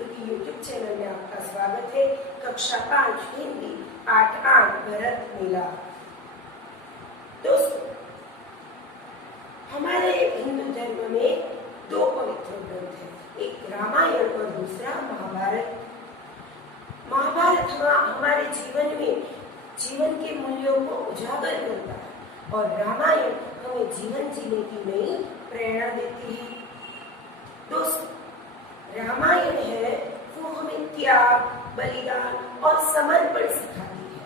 School की YouTube channel में आपका स्वागत है। कक्षा 5 हिंदी पाठ 8 भरत मिला। दोस्तों, हमारे हिंदू धर्म में दो पवित्र ग्रंथ हैं, एक रामायण और दूसरा महाभारत। महाभारत हमारे जीवन के मूल्यों को उजागर करता है और रामायण हमें जीवन जीने की नई प्रेरणा देती है। दोस्तों, रामायण है वो हमें त्याग, बलिदान और समर्पण सिखाती है।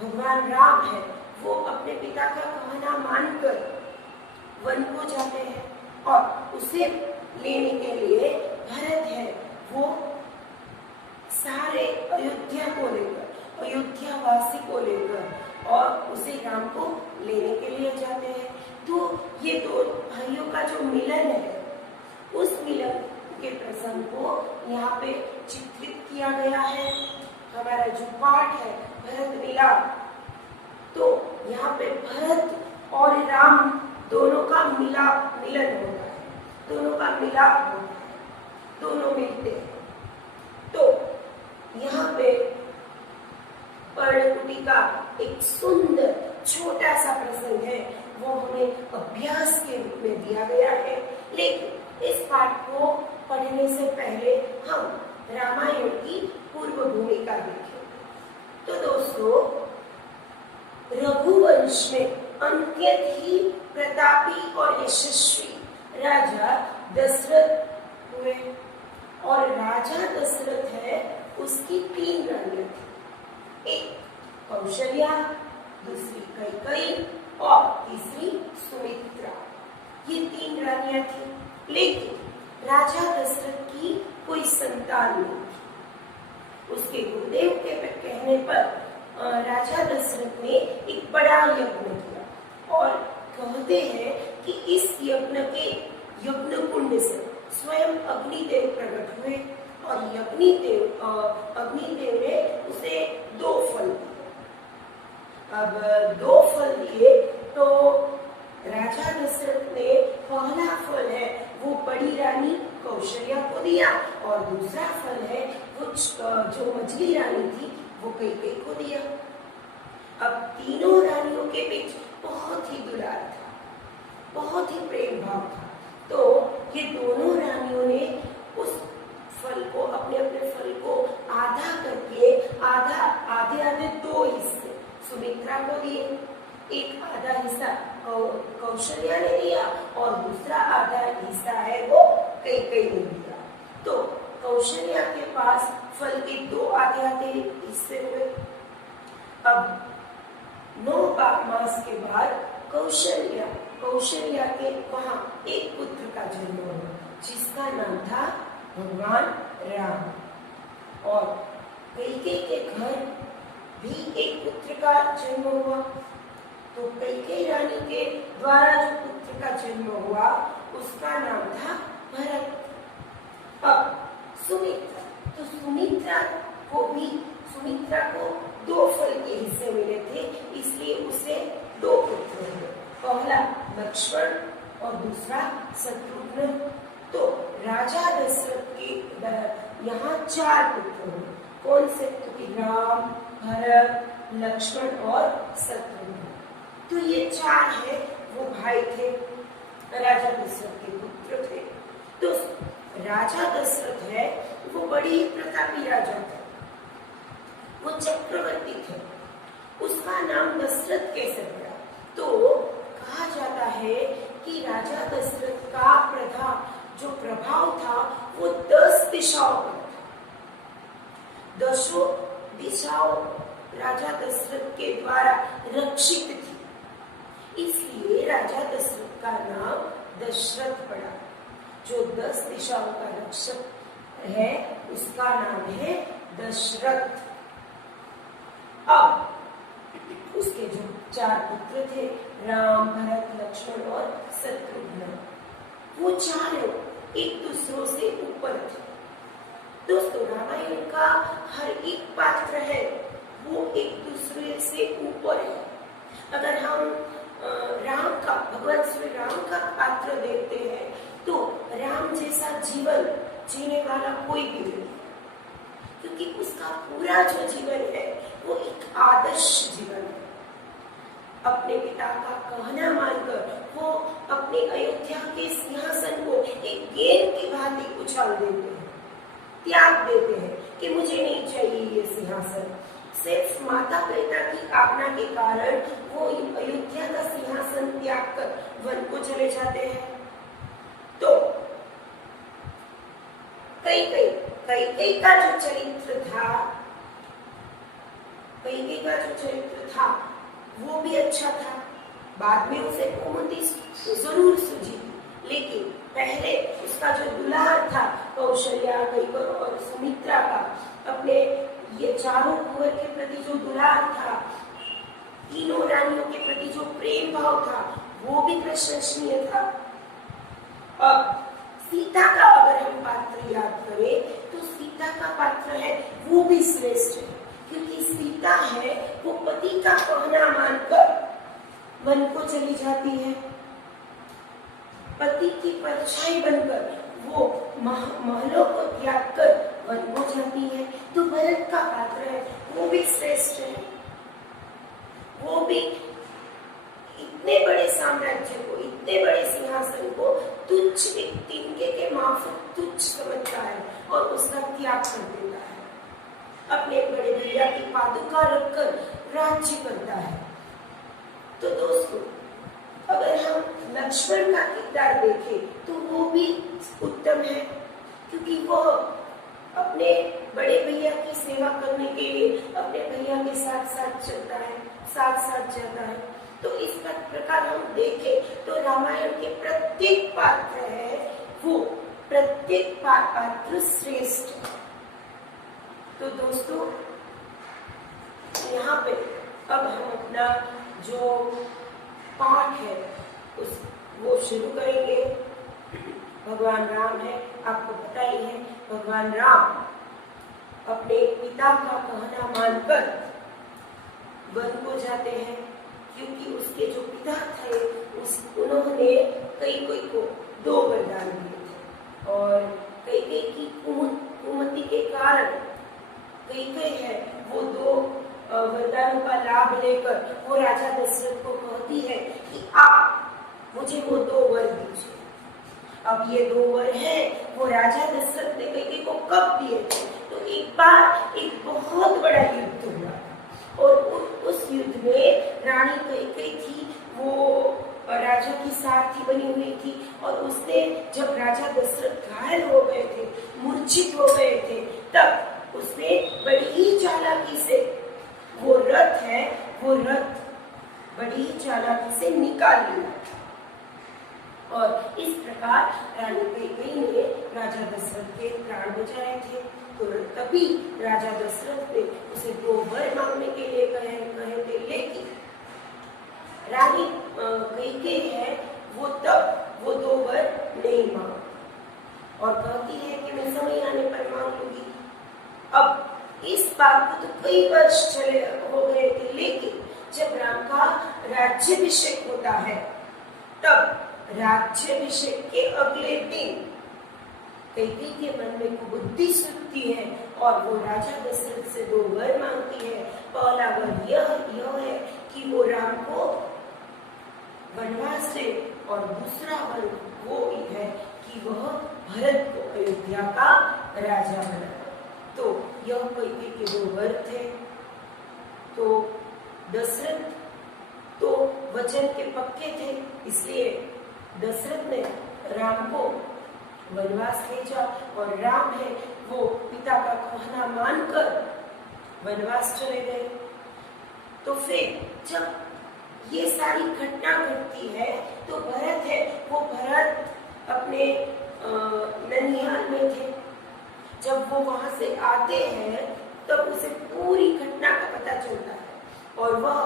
भगवान राम है वो अपने पिता का कहना मानकर वन को जाते हैं और उसे लेने के लिए भरत है वो सारे अयोध्यावासी को लेकर और उसे राम को लेने के लिए जाते हैं। तो ये दो भाइयों का जो मिलन है, उस मिलन के प्रसंग को यहाँ पे चित्रित किया गया है। हमारा जो पाठ है भरत मिला, तो यहाँ पे भरत और राम दोनों का मिलन होता है, दोनों का मिलाप होता है, दोनों मिलते हैं। तो यहाँ पे पर्णकुटी का एक सुंदर छोटा सा प्रसंग है, वो हमें अभ्यास के रूप में दिया गया है। लेकिन इस पाठ को पढ़ने से पहले हम रामायण की पूर्व भूमिका देखें। तो दोस्तों, रघुवंश में अत्यंत ही प्रतापी और यशस्वी राजा दशरथ हुए और राजा दशरथ है उसकी 3 रानियां थी, एक कौशल्या, दूसरी कैकेयी और तीसरी सुमित्रा। ये 3 रानियां थी, लेकिन राजा दशरथ की कोई संतान नहीं थी। उसके गुरुदेव के कहने पर राजा दशरथ ने एक बड़ा यज्ञ किया और कहते हैं कि इस यज्ञ कुंड से स्वयं अग्निदेव प्रकट हुए और अग्निदेव ने उसे 2 फल दिए। अब 2 फल दिए तो राजा दशरथ ने पहला फल है वो बड़ी रानी कौशल्या को दिया और दूसरा फल है वो जो मझली रानी थी वो कैकेयी को दिया। अब तीनों रानियों के बीच बहुत ही दुलार था, बहुत ही प्रेम भाव था। तो ये दोनों रानियों ने उस फल को अपने फल को आधा करके आधे 2 हिस्से सुमित्रा को दिए, एक आधा हिस्सा कौशल्या ने दिया और दूसरा आधा हिस्सा है वो कैकेयी ने दिया। तो कौशल्या के पास फल के 2 आधे हिस्से हुए। अब 9 मास के बाद कौशल्या के वहां एक पुत्र का जन्म हुआ जिसका नाम था भगवान राम। और कैकेयी के घर भी एक पुत्र का जन्म हुआ। तो कैकेयी रानी के द्वारा जो पुत्र का जन्म हुआ उसका नाम था भरत। अब सुमित्रा, तो सुमित्रा को 2 फल के हिस्से मिले थे, इसलिए उसे 2 पुत्र हुए, पहला लक्ष्मण और दूसरा शत्रुघ्न। तो राजा दशरथ के यहाँ 4 पुत्र हुए। कौन से? तो राम, भरत, लक्ष्मण और शत्रुघ्न। तो ये 4 है वो भाई थे, राजा दशरथ के पुत्र थे। तो राजा दशरथ है वो बड़ी ही प्रतापी राजा थे, वो चक्रवर्ती थे। उसका नाम दशरथ कैसे पड़ा? तो कहा जाता है कि राजा दशरथ का जो प्रभाव था वो 10 दिशाओं पर था। 10 दिशाओं राजा दशरथ के द्वारा रक्षित थी, इसलिए राजा दशरथ का नाम दशरथ पड़ा। जो 10 दिशाओं का रक्षक है उसका नाम है दशरथ। अब उसके जो 4 पुत्र थे राम, भरत, लक्ष्मण और शत्रुघ्न, वो चारों एक दूसरों से ऊपर थे। दोस्तों, रामायण का हर एक पात्र है वो एक दूसरे से ऊपर है। अगर हम भगवान श्री राम का पात्र देखते हैं तो राम जैसा जीवन जीने वाला कोई भी नहीं, क्योंकि उसका पूरा जो जीवन है वो एक आदर्श जीवन है। अपने पिता का कहना मानकर वो अपने अयोध्या के सिंहासन को एक गेंद की भांति उछाल देते हैं, त्याग देते हैं कि मुझे नहीं चाहिए ये सिंहासन। सिर्फ माता पिता की आज्ञा के कारण वो अयोध्या का सिंहासन त्याग कर वन को चले जाते हैं। तो कई का जो चरित्र था वो भी अच्छा था। बाद में उसे कुंती जरूर सूझी, लेकिन पहले उसका जो दुल्हा था कौशल्या, कैकव और सुमित्रा का, अपने ये चारों कुंवर के प्रति जो दुलार था, तीनों रानियों के प्रति जो प्रेम भाव था, वो भी प्रशंसनीय था। अब सीता का अगर हम पात्र याद करें तो सीता का पात्र है वो भी श्रेष्ठ है, क्योंकि सीता है वो पति का कहना मानकर वन को चली जाती है। पति की परछाई बनकर वो महलों को त्याग कर वन को जाती है। तो भरत का पात्र है वो भी श्रेष्ठ है, वो भी इतने बड़े साम्राज्य को, इतने बड़े सिंहासन को तुच्छ एक तिनके के माफक तुच्छ समझता है और उसका त्याग कर देता है। अपने बड़े भैया की पादुका रखकर राज्य करता है। तो दोस्तों, अगर हम लक्ष्मण का किरदार देखें तो वो भी उत्तम है, क्योंकि वो अपने बड़े भैया की सेवा करने के लिए अपने भैया के साथ साथ चलता है, साथ साथ जाता है। तो इस प्रकार हम देखें तो रामायण के प्रत्येक पात्र है वो प्रत्येक पात्र श्रेष्ठ है। तो दोस्तों, यहाँ पे अब हम अपना जो पाठ है वो शुरू करेंगे। भगवान राम है, आपको पता ही है, भगवान राम अपने पिता का कहना मानकर वन को जाते हैं, क्योंकि उसके जो पिता थे उन्होंने कैकेयी को 2 वरदान दिए थे, और कैकेयी की कुमति के कारण कैकेयी है वो 2 वरदानों का लाभ लेकर वो राजा दशरथ को कहती है कि आप मुझे वो 2 वर दीजिए। अब ये 2 वर हैं वो राजा दशरथ ने कैकेयी को कब दिए थे? तो एक बार एक बहुत बड़ा युद्ध हुआ और उस युद्ध में रानी कैकेयी थी, वो राजा की सारथी बनी हुई थी, और उसने जब राजा दशरथ घायल हो गए थे, मूर्छित हो गए थे, तब उसने बड़ी ही चालाकी से वो रथ बड़ी ही चालाकी से निकाल लिया, और इस प्रकार रानी कैकेयी ने राजा दशरथ के प्राण बचाए थे। तो तभी राजा दशरथ ने उसे 2 वर मांगने के लिए कहे थे, लेकिन रानी कैकेयी है वो 2 वर नहीं मांग और कहती है कि मैं समय आने पर मांग लूंगी। अब इस बात को तो कई वर्ष चले हो गए थे, लेकिन जब राम का राज्याभिषेक होता है तब राज्याभिषेक के अगले दिन कैकेयी के मन में कुबुद्धि सुझती है और वो राजा दशरथ से 2 वर मांगती है। पहला वर यह है कि वो राम को वनवास दे, और दूसरा वर वो है कि वह भरत को अयोध्या का राजा बनाए। तो यह कैकेयी के 2 वर थे। तो दशरथ तो वचन के पक्के थे, इसलिए दशरथ ने राम को वनवास भेजा, और राम है वो पिता का कहना मानकर वनवास चले गए। तो फिर जब ये सारी घटना घटती है तो भरत है वो अपने ननिहाल में थे। जब वो वहां से आते हैं तब उसे पूरी घटना का पता चलता है, और वह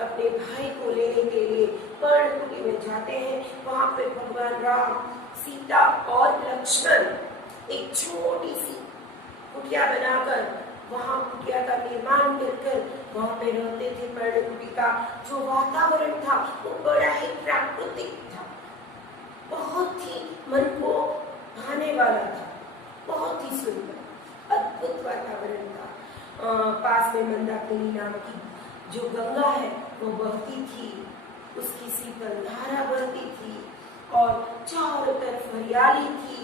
अपने भाई को लेने के लिए पर्णकुटी में जाते हैं। वहां पे भगवान राम, सीता और लक्ष्मण एक छोटी सी कुटिया बनाकर वहां कुटिया का निर्माण कर वहां पे रहते थे। पर्णकुटी का जो वातावरण था वो बड़ा ही प्राकृतिक था, बहुत ही मन को भाने वाला था, सुंदर अद्भुत वातावरण था। पास में मंदाकिनी नाम की जो गंगा है वो बहती थी, उसकी शीतल धारा बहती थी और चारों तरफ हरियाली थी,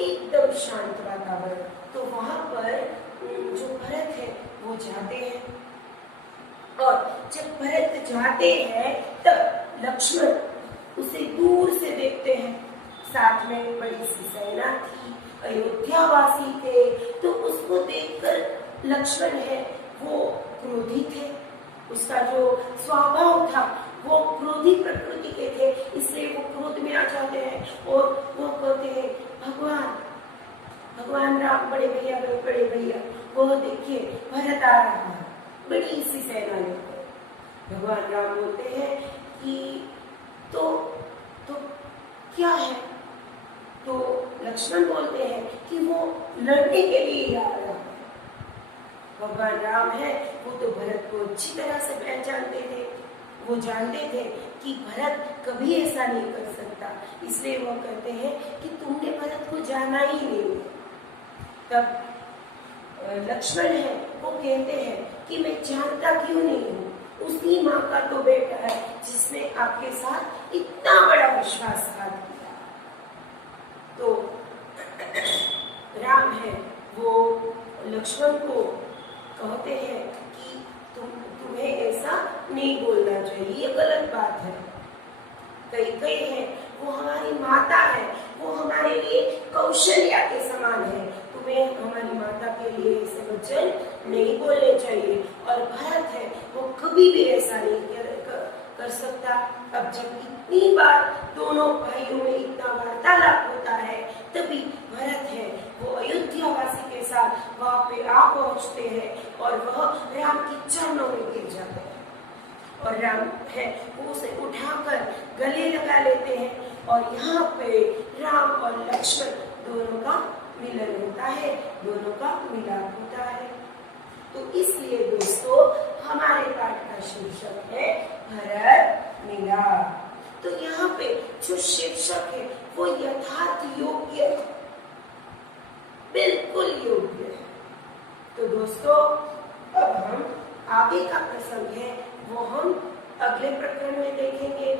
एकदम शांत वातावरण। तो वहां पर जो भरत है वो जाते हैं और जब भरत जाते हैं तब लक्ष्मण उसे दूर से देखते हैं। साथ में बड़ी सी सेना थी, अयोध्यावासी थे, तो उसको देखकर लक्ष्मण है वो क्रोधित थे। उसका जो स्वभाव था वो क्रोधी प्रकृति के थे, इसलिए वो क्रोध में आ जाते हैं और वो कहते हैं भगवान राम बड़े भैया वो देखिए भरत आ रहा है बड़ी सी सेना लेकर। भगवान राम बोलते हैं कि तो क्या है? तो लक्ष्मण बोलते हैं कि वो लड़ने के लिए आ रहा है। भगवान राम है वो तो भरत को अच्छी तरह से पहचानते थे, वो जानते थे कि भरत कभी ऐसा नहीं कर सकता, इसलिए वो कहते हैं कि तुमने भरत को जाना ही नहीं। तब लक्ष्मण है वो कहते हैं कि मैं जानता क्यों नहीं हूँ, उसी माँ का तो बेटा है जिसने आपके साथ इतना बड़ा विश्वासघात किया। तो राम है वो लक्ष्मण को कहते हैं कि तुम्हें ऐसा नहीं बोलना चाहिए, ये गलत बात है। कई है वो हमारी माता है, वो हमारे लिए कौशल्या के समान है, तुम्हें हमारी माता के लिए ऐसे वचन नहीं बोलने चाहिए। और भरत है वो कभी भी ऐसा नहीं कर सकता। अब जब इतनी बार दोनों भाइयों में इतना वार्तालाप होता है तभी भरत है वो अयोध्यावासी के साथ वहां पे आ पहुंचते हैं और वह राम के चरणों में गिर जाते हैं और राम है वो उसे उठाकर गले लगा लेते हैं और यहाँ पे राम और लक्ष्मण दोनों का मिलन होता है, दोनों का मिलाप होता है। तो इसलिए दोस्तों हमारे पाठ का शीर्षक है भरत मिलाप। तो यहाँ पे जो शीर्षक है वो यथार्थ योग्य, बिल्कुल योग्य है। तो दोस्तों अब हम आगे का प्रसंग है वो हम अगले प्रकरण में देखेंगे।